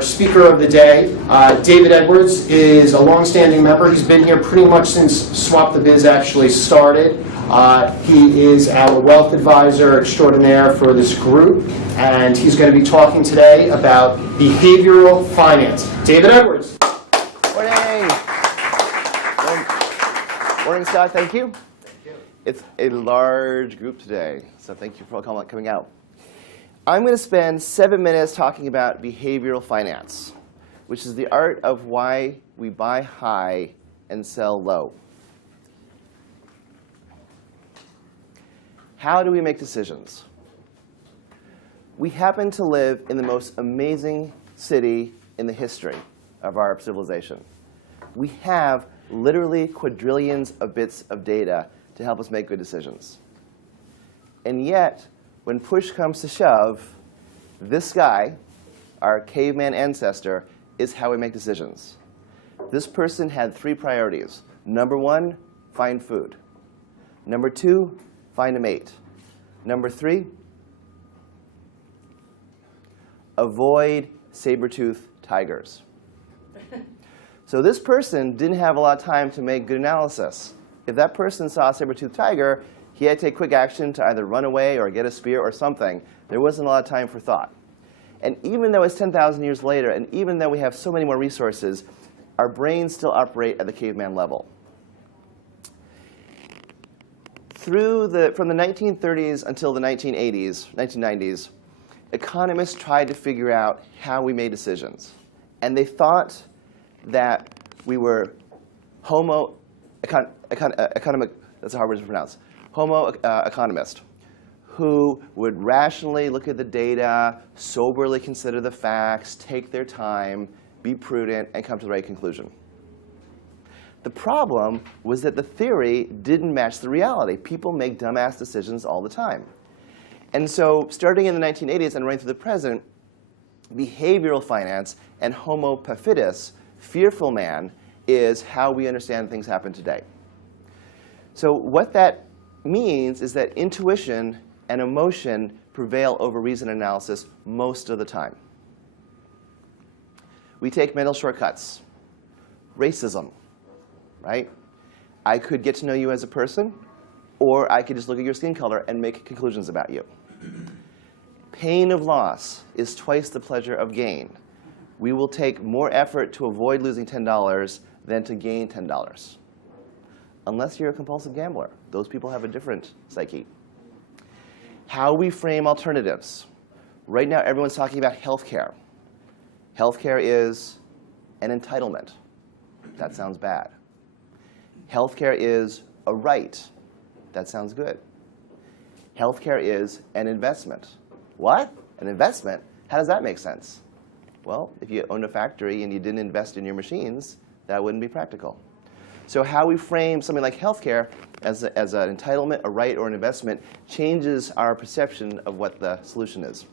our speaker of the day. David Edwards is a long-standing member. He's been here pretty much since Swap the Biz actually started. He is our wealth advisor extraordinaire for this group, and he's going to be talking today about behavioral finance. David Edwards. Morning. Morning, Scott. Thank you. Thank you. It's a large group today, so thank you for coming out. I'm going to spend 7 minutes talking about behavioral finance, which is the art of why we buy high and sell low. How do we make decisions? We happen to live in the most amazing city in the history of our civilization. We have literally quadrillions of bits of data to help us make good decisions. And yet, when push comes to shove, this guy, our caveman ancestor, is how we make decisions. This person had 3 priorities. Number 1, find food. Number 2, find a mate. Number 3, avoid saber-toothed tigers. So this person didn't have a lot of time to make good analysis. If that person saw a saber-toothed tiger, he had to take quick action to either run away or get a spear or something. There wasn't a lot of time for thought. And even though it's 10,000 years later, and even though we have so many more resources, our brains still operate at the caveman level. From the 1930s until the 1990s, economists tried to figure out how we made decisions. And they thought that we were that's a hard word to pronounce, economist, who would rationally look at the data, soberly consider the facts, take their time, be prudent, and come to the right conclusion. The problem was that the theory didn't match the reality. People make dumbass decisions all the time. And so starting in the 1980s and running through the present, behavioral finance and homo perfidus, fearful man, is how we understand things happen today. So what that means is that intuition and emotion prevail over reason and analysis most of the time. We take mental shortcuts. Racism, right? I could get to know you as a person, or I could just look at your skin color and make conclusions about you. Pain of loss is twice the pleasure of gain. We will take more effort to avoid losing $10 than to gain $10. Unless you're a compulsive gambler. Those people have a different psyche. How we frame alternatives. Right now, everyone's talking about healthcare. Healthcare is an entitlement. That sounds bad. Healthcare is a right. That sounds good. Healthcare is an investment. What? An investment? How does that make sense? Well, if you owned a factory and you didn't invest in your machines, that wouldn't be practical. So how we frame something like healthcare as an entitlement, a right, or an investment changes our perception of what the solution is.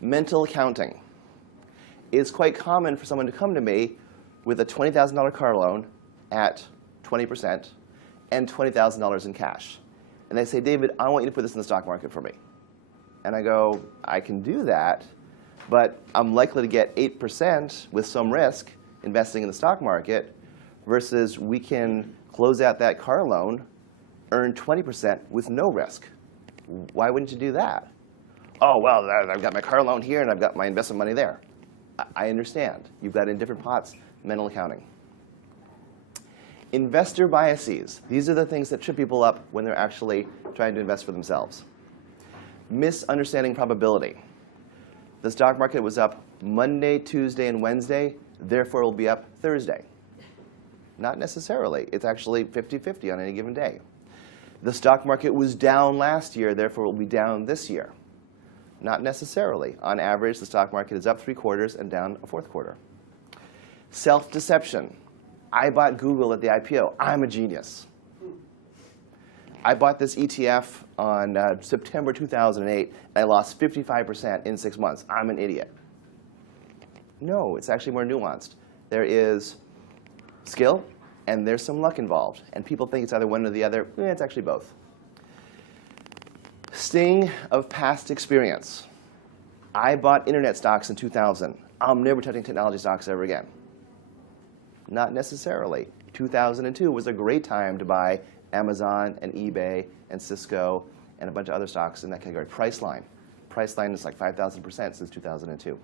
Mental accounting. It's quite common for someone to come to me with a $20,000 car loan at 20% and $20,000 in cash. And they say, David, I want you to put this in the stock market for me. And I go, I can do that, but I'm likely to get 8% with some risk investing in the stock market, versus we can close out that car loan, earn 20% with no risk. Why wouldn't you do that? Oh, well, I've got my car loan here, and I've got my investment money there. I understand. You've got in different pots, mental accounting. Investor biases. These are the things that trip people up when they're actually trying to invest for themselves. Misunderstanding probability. The stock market was up Monday, Tuesday, and Wednesday. Therefore, it will be up Thursday. Not necessarily. It's actually 50-50 on any given day. The stock market was down last year. Therefore, it will be down this year. Not necessarily. On average, the stock market is up 3/4 and down a 4/4. Self-deception. I bought Google at the IPO. I'm a genius. I bought this ETF on September 2008, and I lost 55% in 6 months. I'm an idiot. No, it's actually more nuanced. There is skill, and there's some luck involved. And people think it's either one or the other. It's actually both. Sting of past experience. I bought internet stocks in 2000. I'm never touching technology stocks ever again. Not necessarily. 2002 was a great time to buy Amazon and eBay and Cisco and a bunch of other stocks in that category. Priceline. Priceline is like 5,000% since 2002.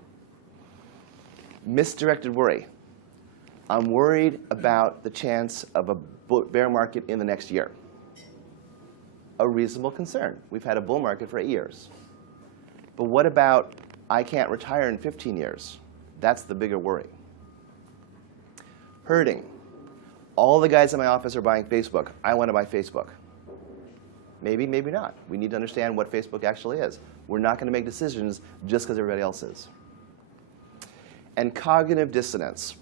Misdirected worry. I'm worried about the chance of a bear market in the next year. A reasonable concern. We've had a bull market for 8 years. But what about I can't retire in 15 years? That's the bigger worry. Herding. All the guys in my office are buying Facebook. I want to buy Facebook. Maybe, maybe not. We need to understand what Facebook actually is. We're not going to make decisions just because everybody else is. And cognitive dissonance.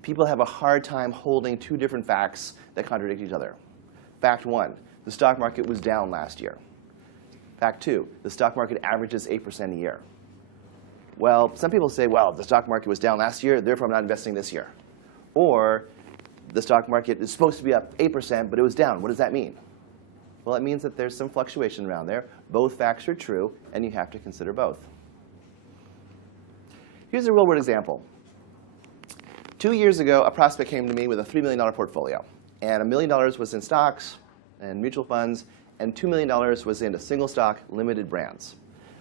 People have a hard time holding two different facts that contradict each other. Fact one, the stock market was down last year. Fact two, the stock market averages 8% a year. Well, some people say, well, the stock market was down last year, therefore I'm not investing this year. Or the stock market is supposed to be up 8%, but it was down. What does that mean? Well, it means that there's some fluctuation around there. Both facts are true, and you have to consider both. Here's a real-world example. 2 years ago, a prospect came to me with a $3 million portfolio. And $1 million was in stocks and mutual funds, and $2 million was in a single stock, Limited Brands.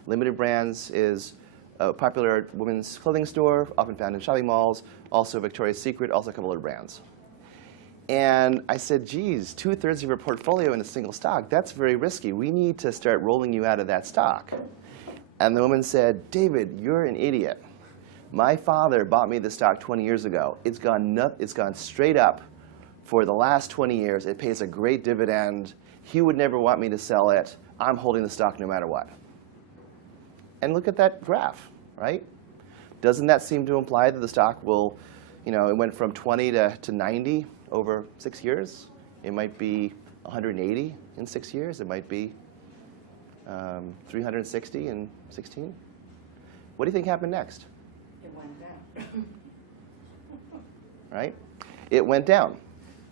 Limited Brands is a popular women's clothing store, often found in shopping malls, also Victoria's Secret, also a couple other brands. And I said, geez, 2/3 of your portfolio in a single stock, that's very risky. We need to start rolling you out of that stock. And the woman said, David, you're an idiot. My father bought me the stock 20 years ago. It's gone straight up for the last 20 years. It pays a great dividend. He would never want me to sell it. I'm holding the stock no matter what. And look at that graph, right? Doesn't that seem to imply that the stock will, it went from 20 to 90 over 6 years? It might be 180 in 6 years. It might be 360 in 16. What do you think happened next? It went down. Right? It went down.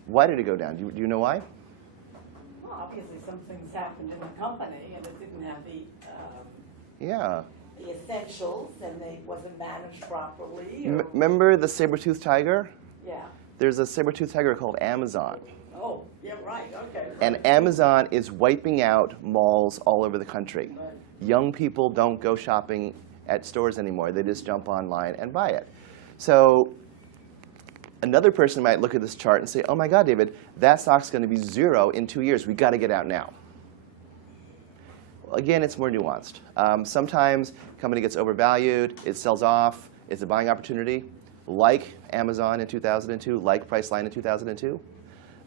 Why did it go down? Do you know why? Well, obviously some things happened in the company, and it didn't have Yeah. the essentials, and it wasn't managed properly. Remember the saber-toothed tiger? Yeah. There's a saber-toothed tiger called Amazon. Oh, yeah, right. Okay. And Amazon is wiping out malls all over the country. Right. Young people don't go shopping at stores anymore. They just jump online and buy it. So another person might look at this chart and say, oh my God, David, that stock's going to be 0 in 2 years. We've got to get out now. Well, again, it's more nuanced. Sometimes a company gets overvalued. It sells off. It's a buying opportunity, like Amazon in 2002, like Priceline in 2002.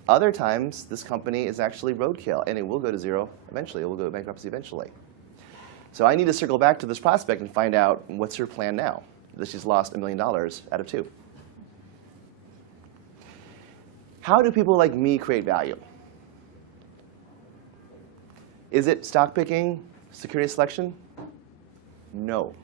Other times, this company is actually roadkill, and it will go to 0 eventually. It will go to bankruptcy eventually. So I need to circle back to this prospect and find out, what's her plan now? That she's lost $1 million out of 2. How do people like me create value? Is it stock picking, security selection? No.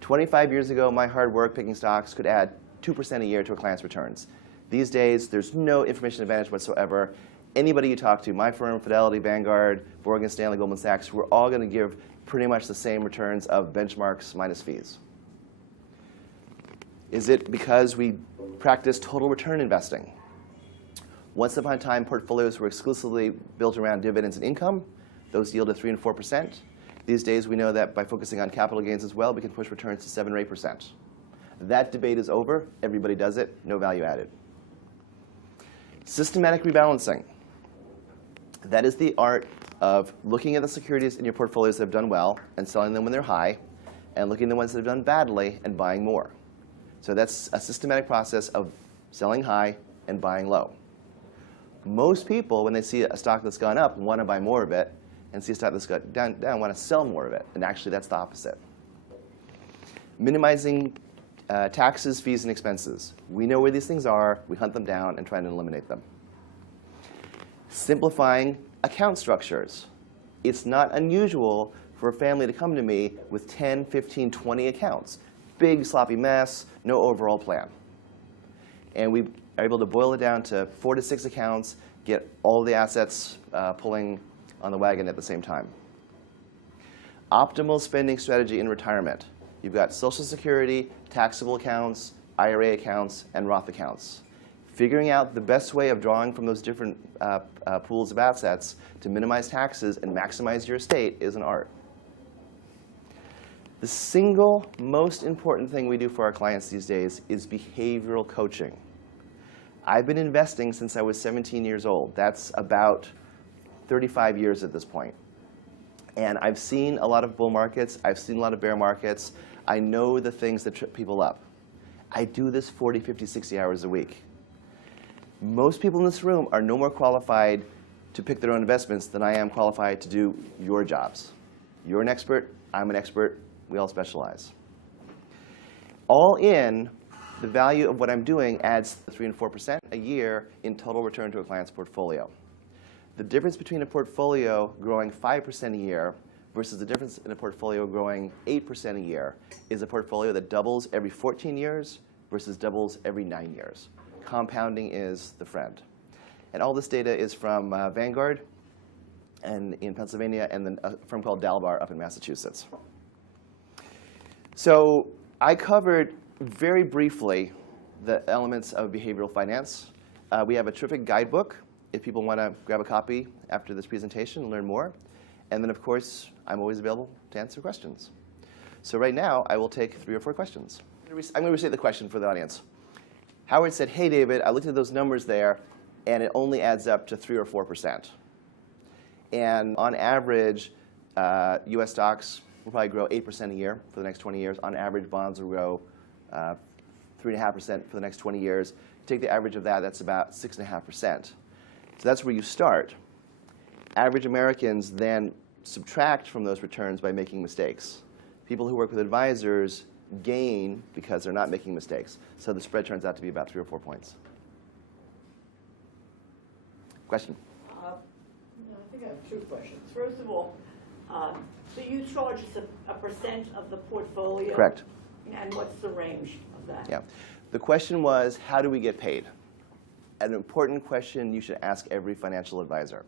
25 years ago, my hard work picking stocks could add 2% a year to a client's returns. These days, there's no information advantage whatsoever. Anybody you talk to, my firm, Fidelity, Vanguard, Morgan Stanley, Goldman Sachs, we're all going to give pretty much the same returns of benchmarks minus fees. Is it because we practice total return investing? Once upon a time, portfolios were exclusively built around dividends and income. Those yielded 3 and 4%. These days, we know that by focusing on capital gains as well, we can push returns to 7 or 8%. That debate is over. Everybody does it. No value added. Systematic rebalancing. That is the art of looking at the securities in your portfolios that have done well and selling them when they're high, and looking at the ones that have done badly and buying more. So that's a systematic process of selling high and buying low. Most people, when they see a stock that's gone up, want to buy more of it, and see a stock that's gone down want to sell more of it. And actually, that's the opposite. Minimizing taxes, fees, and expenses. We know where these things are. We hunt them down and try to eliminate them. Simplifying account structures. It's not unusual for a family to come to me with 10, 15, 20 accounts. Big, sloppy mess, no overall plan. And we are able to boil it down to 4 to 6 accounts, get all the assets pulling on the wagon at the same time. Optimal spending strategy in retirement. You've got Social Security, taxable accounts, IRA accounts, and Roth accounts. Figuring out the best way of drawing from those different pools of assets to minimize taxes and maximize your estate is an art. The single most important thing we do for our clients these days is behavioral coaching. I've been investing since I was 17 years old. That's about 35 years at this point. And I've seen a lot of bull markets. I've seen a lot of bear markets. I know the things that trip people up. I do this 40, 50, 60 hours a week. Most people in this room are no more qualified to pick their own investments than I am qualified to do your jobs. You're an expert. I'm an expert. We all specialize. All in, the value of what I'm doing adds 3 and 4% a year in total return to a client's portfolio. The difference between a portfolio growing 5% a year versus the difference in a portfolio growing 8% a year is a portfolio that doubles every 14 years versus doubles every 9 years. Compounding is the friend. And all this data is from Vanguard and in Pennsylvania, and then a firm called Dalbar up in Massachusetts. So I covered very briefly the elements of behavioral finance. We have a terrific guidebook if people want to grab a copy after this presentation and learn more. And then, of course, I'm always available to answer questions. So right now, I will take 3 or 4 questions. I'm going to restate the question for the audience. Howard said, hey, David, I looked at those numbers there, and it only adds up to 3 or 4%. And on average, US stocks will probably grow 8% a year for the next 20 years. On average, bonds will grow 3.5% for the next 20 years. Take the average of that, that's about 6.5%. So that's where you start. Average Americans then subtract from those returns by making mistakes. People who work with advisors gain because they're not making mistakes. So the spread turns out to be about 3 or 4 points. Question? I think I have 2 questions. First of all, so you charge us a percent of the portfolio? Correct. And what's the range of that? Yeah. The question was, how do we get paid? An important question you should ask every financial advisor.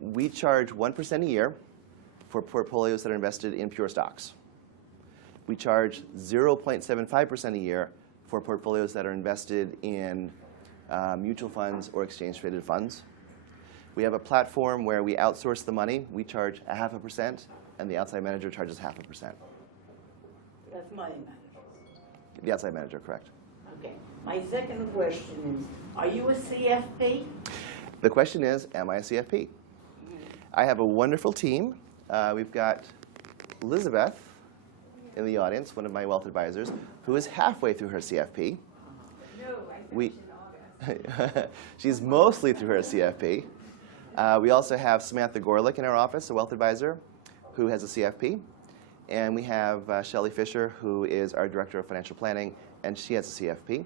We charge 1% a year for portfolios that are invested in pure stocks. We charge 0.75% a year for portfolios that are invested in mutual funds or exchange-traded funds. We have a platform where we outsource the money. We charge 0.5%, and the outside manager charges 0.5%. That's money manager. The outside manager, correct. Okay. My second question is, are you a CFP? The question is, am I a CFP? I have a wonderful team. We've got Elizabeth in the audience, one of my wealth advisors, who is halfway through her CFP. No, I finished in August. She's mostly through her CFP. We also have Samantha Gorlick in our office, a wealth advisor, who has a CFP. And we have Shelley Fisher, who is our director of financial planning, and she has a CFP.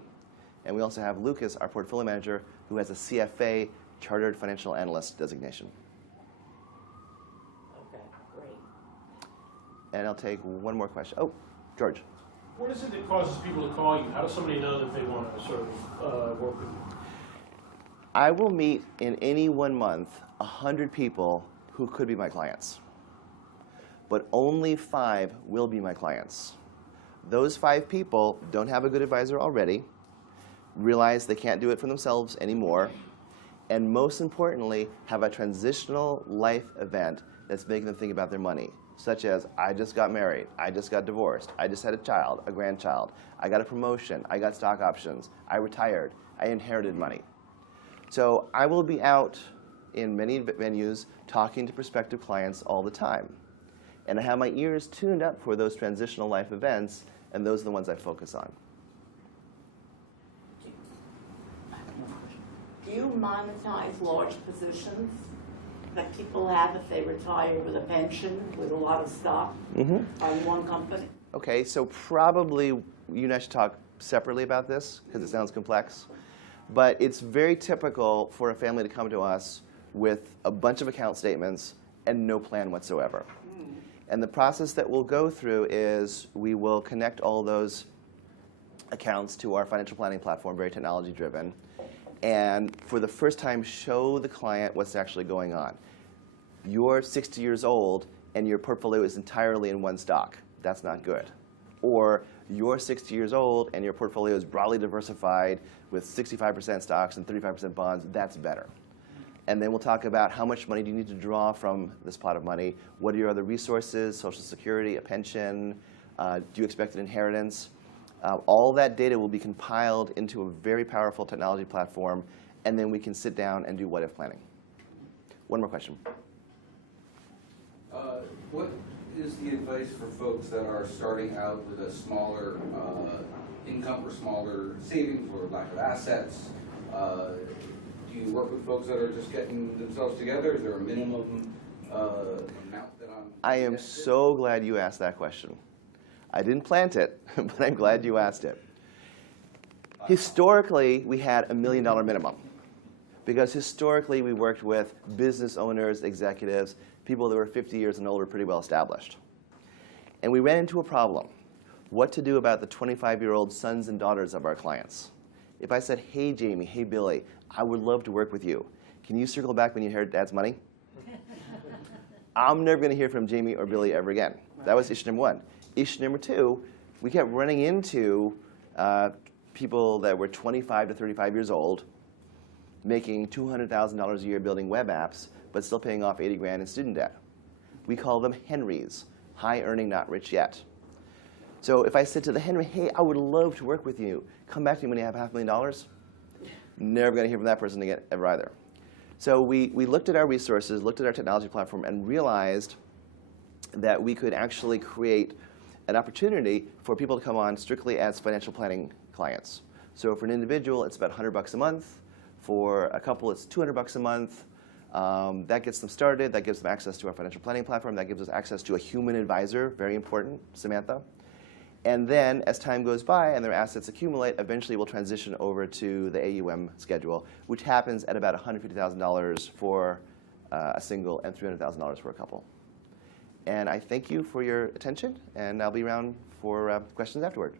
And we also have Lucas, our portfolio manager, who has a CFA, Chartered Financial Analyst designation. Okay, great. And I'll take one more question. Oh, George. What is it that causes people to call you? How does somebody know that they want to sort of work with you? I will meet in any 1 month 100 people who could be my clients. But only 5 will be my clients. Those 5 people don't have a good advisor already, realize they can't do it for themselves anymore, and most importantly, have a transitional life event that's making them think about their money, such as, I just got married, I just got divorced, I just had a child, a grandchild, I got a promotion, I got stock options, I retired, I inherited money. So I will be out in many venues talking to prospective clients all the time. And I have my ears tuned up for those transitional life events, and those are the ones I focus on. Do you monetize large positions that people have if they retire with a pension, with a lot of stock on one company? Okay, so probably you and I should talk separately about this, because it sounds complex. But it's very typical for a family to come to us with a bunch of account statements and no plan whatsoever. And the process that we'll go through is we will connect all those accounts to our financial planning platform, very technology driven, and for the first time show the client what's actually going on. You're 60 years old and your portfolio is entirely in one stock. That's not good. Or you're 60 years old and your portfolio is broadly diversified with 65% stocks and 35% bonds. That's better. And then we'll talk about how much money do you need to draw from this pot of money? What are your other resources, Social Security, a pension? Do you expect an inheritance? All that data will be compiled into a very powerful technology platform, and then we can sit down and do what-if planning. One more question. What is the advice for folks that are starting out with a smaller income or smaller savings or lack of assets? Do you work with folks that are just getting themselves together? Is there a minimum amount that I am so glad you asked that question. I didn't plant it, but I'm glad you asked it. Historically, we had $1 million minimum, because historically we worked with business owners, executives, people that were 50 years and older, pretty well established. And we ran into a problem: what to do about the 25-year-old sons and daughters of our clients. If I said, hey, Jamie, hey, Billy, I would love to work with you. Can you circle back when you inherit Dad's money? I'm never going to hear from Jamie or Billy ever again. That was issue number one. Issue number two, we kept running into people that were 25 to 35 years old, making $200,000 a year building web apps, but still paying off 80 grand in student debt. We call them Henrys, high earning, not rich yet. So if I said to the Henry, hey, I would love to work with you, come back to me when you have $500,000, never going to hear from that person again, ever either. So we looked at our resources, looked at our technology platform, and realized that we could actually create an opportunity for people to come on strictly as financial planning clients. So for an individual, it's about $100 a month. For a couple, it's $200 a month. That gets them started. That gives them access to our financial planning platform. That gives us access to a human advisor, very important, Samantha. And then as time goes by and their assets accumulate, eventually we'll transition over to the AUM schedule, which happens at about $150,000 for a single and $300,000 for a couple. And I thank you for your attention, and I'll be around for questions afterward.